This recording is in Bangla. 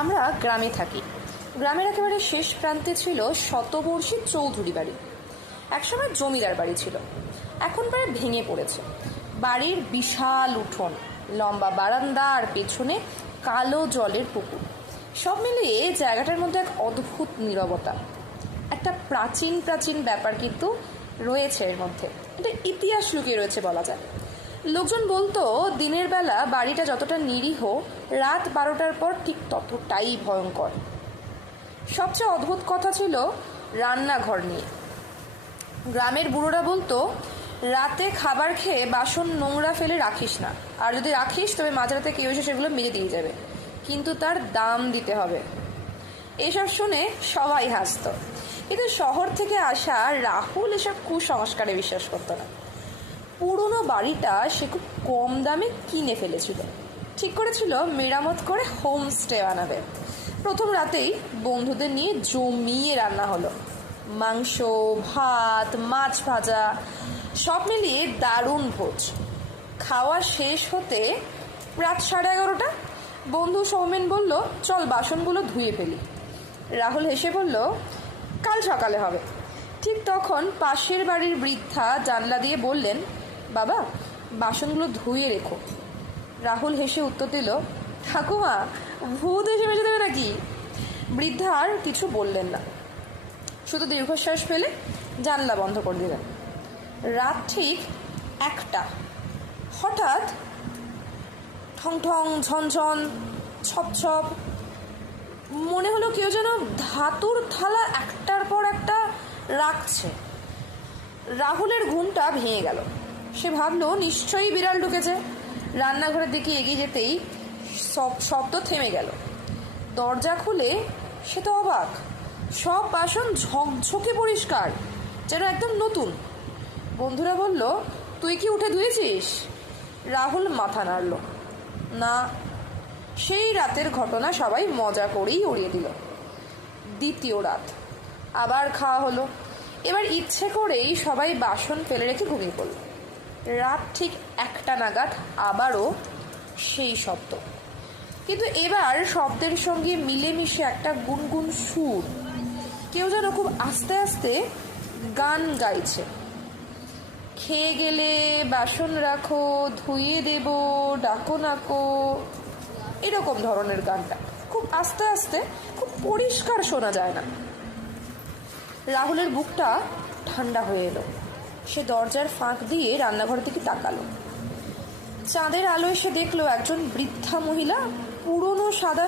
আমরা গ্রামে থাকি। গ্রামের একেবারে শেষ প্রান্তে ছিল শতবর্ষী চৌধুরী বাড়ি। একসময় জমিদার বাড়ি ছিল, এখন প্রায় ভেঙে পড়েছে। বাড়ির বিশাল উঠোন, লম্বা বারান্দা আর পেছনে কালো জলের পুকুর, সব মিলিয়ে জায়গাটার মধ্যে এক অদ্ভুত নীরবতা, একটা প্রাচীন প্রাচীন ব্যাপার কিন্তু রয়েছে এর মধ্যে। এটা ইতিহাস লুকিয়ে রয়েছে বলা যায়। লোকজন বলতো দিনের বেলা বাড়িটা যতটা নিরীহ, রাত 12টার পর ঠিক ততটাই ভয়ঙ্কর। সবচেয়ে অদ্ভুত কথা ছিল রান্নাঘর নিয়ে। গ্রামের বুড়োরা বলতো রাতে খাবার খেয়ে বাসন নোংরা ফেলে রাখিস না, আর যদি রাখিস তবে মাঝরাতে কেউ এসে সেগুলো মেজে দিয়ে যাবে, কিন্তু তার দাম দিতে হবে। এসব শুনে সবাই হাসত, কিন্তু শহর থেকে আসা রাহুল এসব কুসংস্কারে বিশ্বাস করতো না। পুরনো বাড়িটা সে খুব কম দামে কিনে ফেলেছিল, ঠিক করেছিল মেরামত করে হোমস্টে বানাবে। প্রথম রাতেই বন্ধুদের নিয়ে জমিয়ে রান্না হলো, মাংস, ভাত, মাছ ভাজা, সব মিলিয়ে দারুণ ভোজ। খাওয়া শেষ হতে রাত 11:30। বন্ধু সৌমেন বলল, চল বাসনগুলো ধুয়ে ফেলি। রাহুল হেসে বলল, কাল সকালে হবে। ঠিক তখন পাশের বাড়ির বৃদ্ধা জানলা দিয়ে বললেন, বাবা, বাসনগুলো ধুয়ে রেখো। রাহুল হেসে উত্তর দিল, ঠাকুমা, ভূত এসে মেজে দেবে নাকি? বৃদ্ধা আর কিছু বললেন না, শুধু দীর্ঘশ্বাস ফেলে জানলা বন্ধ করে দিলেন। রাত ঠিক 1টা। হঠাৎ ঠং ঠং, ঝনঝন, ছপ ছপ, মনে হলো কেউ যেন ধাতুর থালা একটার পর একটা রাখছে। রাহুলের ঘুমটা ভেঙে গেল। সে ভাবলো নিশ্চয়ই বিড়াল ঢুকেছে। রান্নাঘরের দিকে এগিয়ে যেতেই শব্দ থেমে গেল। দরজা খুলে সে তো অবাক, সব বাসন ঝকঝকে পরিষ্কার, যেন একদম নতুন। বন্ধুরা বলল, তুই কি উঠে ধুয়েছিস? রাহুল মাথা নাড়ল, না। সেই রাতের ঘটনা সবাই মজা করেই উড়িয়ে দিল। দ্বিতীয় রাত আবার খাওয়া হলো। এবার ইচ্ছে করেই সবাই বাসন ফেলে রেখে ঘুমিয়ে পড়ল। রাত ঠিক 1টা নাগাদ আবারও সেই শব্দ, কিন্তু এবার শব্দের সঙ্গে মিলেমিশে একটা গুনগুন সুর। কেউ যেন খুব আস্তে আস্তে গান গাইছে। খেয়ে গেলে বাসন রাখো, ধুইয়ে দেব, ডাকো নাকো, এরকম ধরনের গানটা খুব আস্তে আস্তে, খুব পরিষ্কার শোনা যায় না। রাহুলের বুকটা ঠান্ডা হয়ে এলো। সে দরজার ফাঁক দিয়ে রান্নাঘর থেকে তাকালো। চাঁদের আলোয় সে দেখলো একজন বৃদ্ধা মহিলা পুরনো সাদা